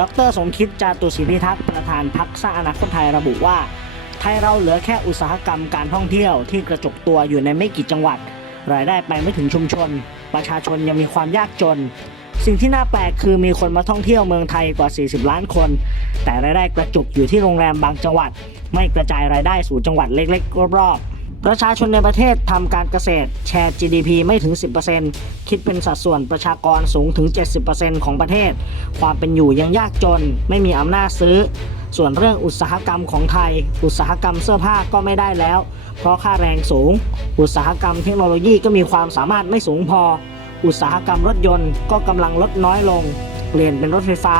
ดรสมคิดจาตุศรีพิทักษ์ประธานพรรคสร้างอนาคตไทยระบุว่า ไทยเราเหลือแค่อุตสาหกรรมการท่องเที่ยวที่กระจกตัวอยู่ในไม่กี่จังหวัด รายได้ไปไม่ถึงชุมชน ประชาชนยังมีความยากจน สิ่งที่น่าแปลกคือมีคนมาท่องเที่ยวเมืองไทยกว่า 40 ล้านคน แต่รายได้กระจุกอยู่ที่โรงแรมบางจังหวัด ไม่กระจายรายได้สู่จังหวัดเล็กๆรอบๆ ประชาชนในประเทศทำการเกษตร แชร์ GDP ไม่ถึง 10%คิดเป็นสัดส่วนประชากรสูงถึง 70%ของประเทศ ความเป็นอยู่ยังยากจน ไม่มีอำนาจซื้อ ส่วนเรื่องอุตสาหกรรมของไทย อุตสาหกรรมเสื้อผ้าก็ไม่ได้แล้ว เพราะค่าแรงสูง อุตสาหกรรมเทคโนโลยีก็มีความสามารถไม่สูงพอ อุตสาหกรรมรถยนต์ก็กำลังลดน้อยลง เปลี่ยนเป็นรถไฟฟ้า